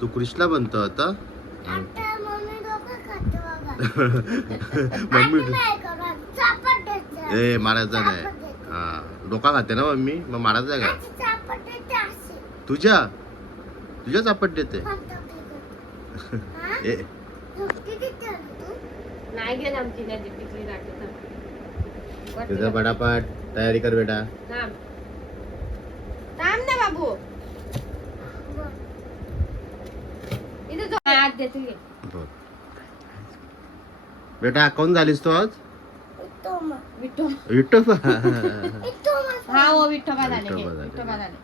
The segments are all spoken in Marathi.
तू कृष्णा बनतो आता. मम्मी ए मारायचा नाही. हा डोका खाते ना मम्मी, मग मारायचा का? तुझ्या तुझ्या चापट देते. नाही गेला आमची नदी पिकली तुझा पटापट तयारी कर बेटा. थांब ना बाबू. इथे जो हात देते बेटा कोण झालीस तू आज? विठोबा. हा हो विठोबा झाले. विठोबा झाले.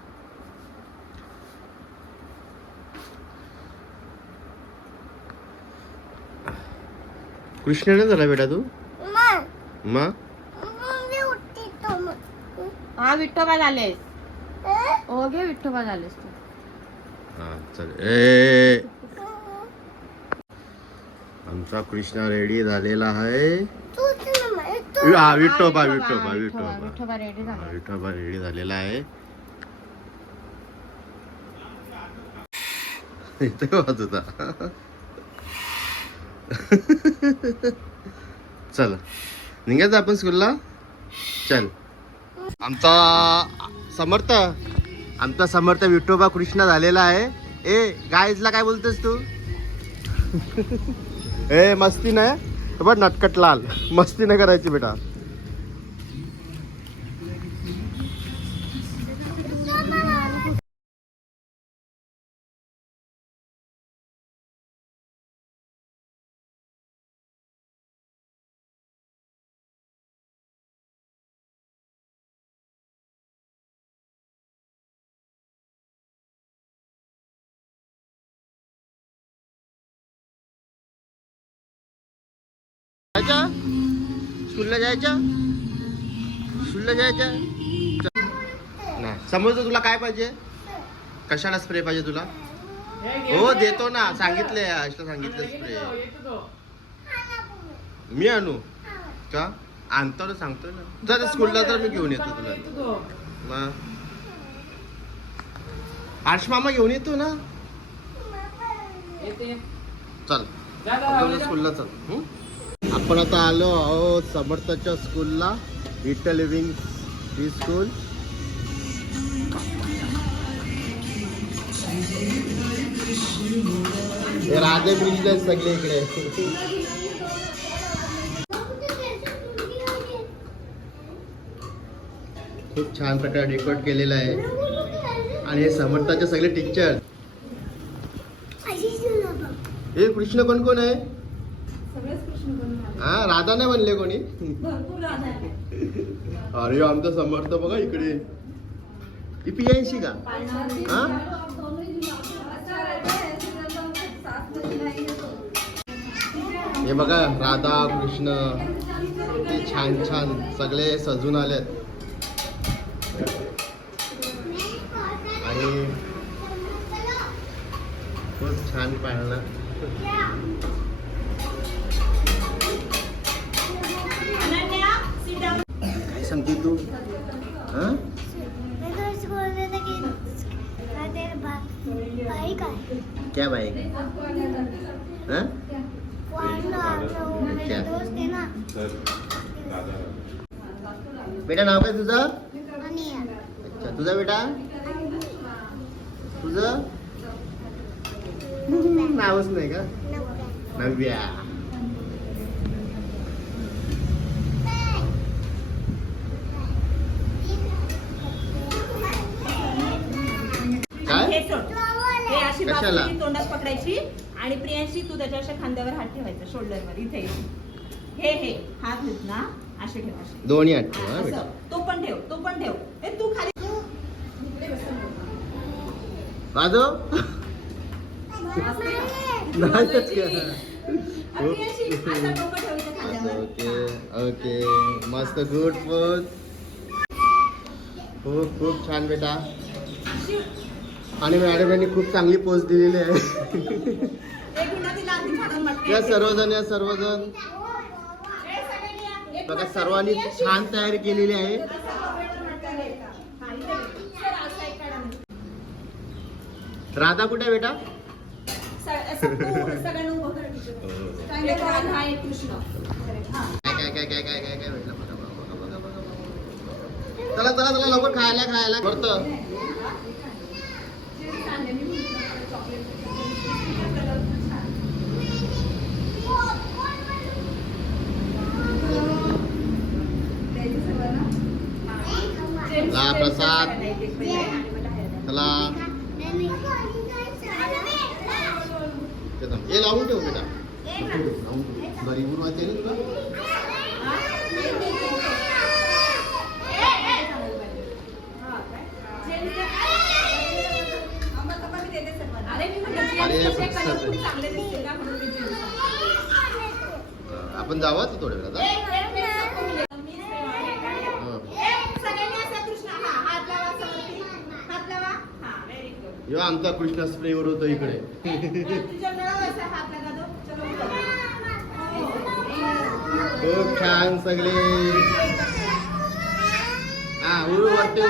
कृष्णाने झाला बेटा तू मग? हा विठोबा झालेस. हो गे विठोबा झालेस तू. हा चल. ए आमचा कृष्णा रेडी झालेला आहे. विठोबा विठोबा विठोबा विठोबा रेडी झाला. विठोबा रेडी झालेला आहे. इथे वाजत होता. चल निघायचं आपण स्कूलला. चल आमचा समर्थ विठोबा कृष्णा झालेला आहे. ए गाईजला काय बोलतोस तू? ए मस्ती नाही बट नटकट लाल मस्ती नाही करायची बेटा. स्कूलला जायचं नाही. समजतं तुला काय पाहिजे? कशाला स्प्रे पाहिजे तुला? हो देतो ना, सांगितले सांगितलं स्प्रे. मी आणू का? आणतो ना, सांगतो ना. जर स्कूलला तर मी घेऊन येतो तुला. मग आर्श मामा घेऊन येतो ना. चल स्कूलला चल. आपण आता आलो आहोत समर्थाच्या स्कूलला. Vitthal living pre school. Radhe ब्रिजला सगळे इकडे. खूप छान प्रकारे डेकोरेट केलेलं आहे. आणि हे समर्थाचे सगळे टीचर. हे कृष्ण कोण कोण आहे? हा राधा नाही बनले कोणी. अरे आमचा समर्थ बघा इकडे. पियांशी का? हा हे बघा राधा कृष्ण किती छान छान सगळे सजून आलेत. आणि खूप छान पाळणा. काय सांगते तू? क्या बाइक? बेटा नाव काय तुझं? अच्छा तुझा बेटा? तुझं नावच नाही का? नव्या. कशाला? तोंडात पकडायची आणि प्रियांशी तू त्याच्या अशा खांद्यावर हात ठेवायचा, शोल्डरवर. इथे हे हात होत ना असे ठेवायचे दोन्ही हात ठेव. बेटा तो पण ठेव. ए तू खाली बाजू ओके मस्त. Good pose. खूप छान बेटा. आणि मॅडमांनी खूप चांगली पोस्ट दिलेली आहे. या सर्वजण बघा सर्वांनी छान तयारी केलेली आहे. राधा कुठे बेटा? सगळ्यांना उभं करा टीचर. एक राधा एक कृष्ण. हा. काय भेटलं बघा. चला लवकर खायला करत. प्रसाद चला हे लावून ठेव बेटा. बरी गुरुवाची आहे ना तुला. आपण जावं थोड्या वेळात. आमचा कृष्णा स्प्रेवर होतो इकडे. खूप छान सगळे. हा उरू वाटते.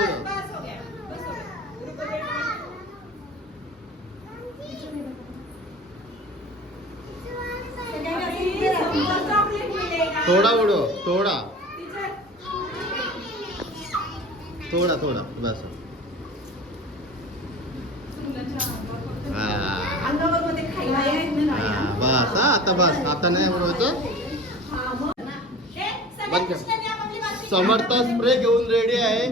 थोडा उडो थोडा बस. बस आता नाही उडवायचं. समर्थ स्प्रे घेऊन रेडी आहे.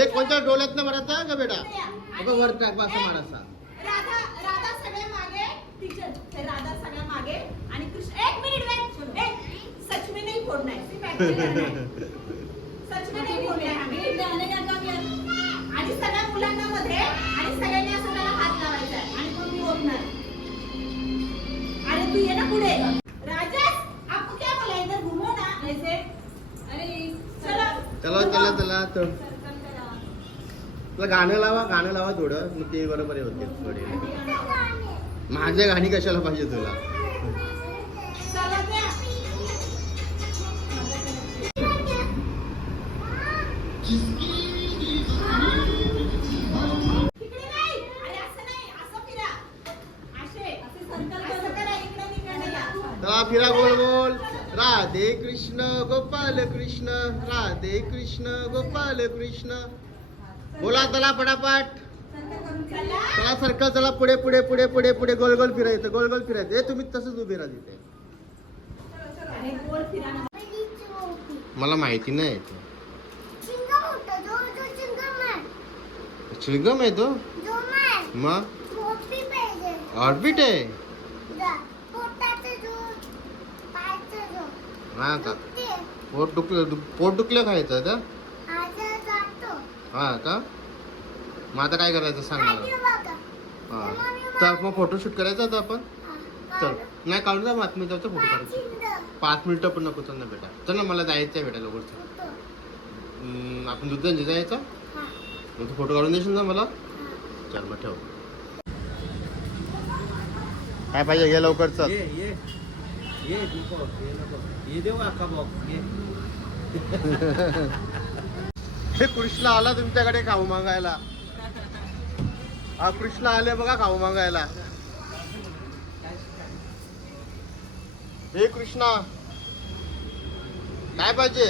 एक कोणत्या डोळ्यात न मारायचा का बेटा. वर टाक असं मारायचा. राधा सगळ्या मागे आणि कृष्ण. एक मिनिट वेट. सच में नहीं फोड़ना है. सच में नहीं फोड़ना है. आणि सगळ्या मुलांना मध्ये आणि सगळ्यांनी असं त्याला हात लावायचा आहे आणि मग मी ओढणार. अरे तू ये ना पुढे. राजेश आपको क्या बोला इधर घूमो ना ऐसे. अरे चलो तुला गाणं लावा थोडं. मग ते बरोबर होते थोडे. माझ्या गाणी कशाला पाहिजे तुला. चला फिरा गोल. राधे कृष्ण गोपाल कृष्ण. राधे कृष्ण गोपाल कृष्ण. बोला चला पटापट. चला सर्कल. चला पुढे गोल फिरायचं. हे तुम्ही तसंच उभे राहा तिथे. मला माहिती नाही. चिंगम आहे तो. मग ऑर्बिट आहे. हा का. पोट दुखलं खायचं का. हा का. मग आता काय करायचं सांग मला. हा तर मग फोटोशूट करायचा होता आपण. चल नाही काढून जा. 5 मिनिटाचा फोटो काढायचा. 5 मिनिटं पण नको. चल ना बेटा. चल ना मला जायचं आहे बेटा लवकर. आपण दुधांची जायचं. मग तू फोटो काढून देशील ना मला. चल मग ठेव. काय पाहिजे घे लवकर. चल ये देऊ अक्का बॉक्स. हे कृष्ण आला तुमच्याकडे खाऊ मागायला. हा कृष्ण आले बघा खाऊ मागायला. हे कृष्णा काय पाहिजे.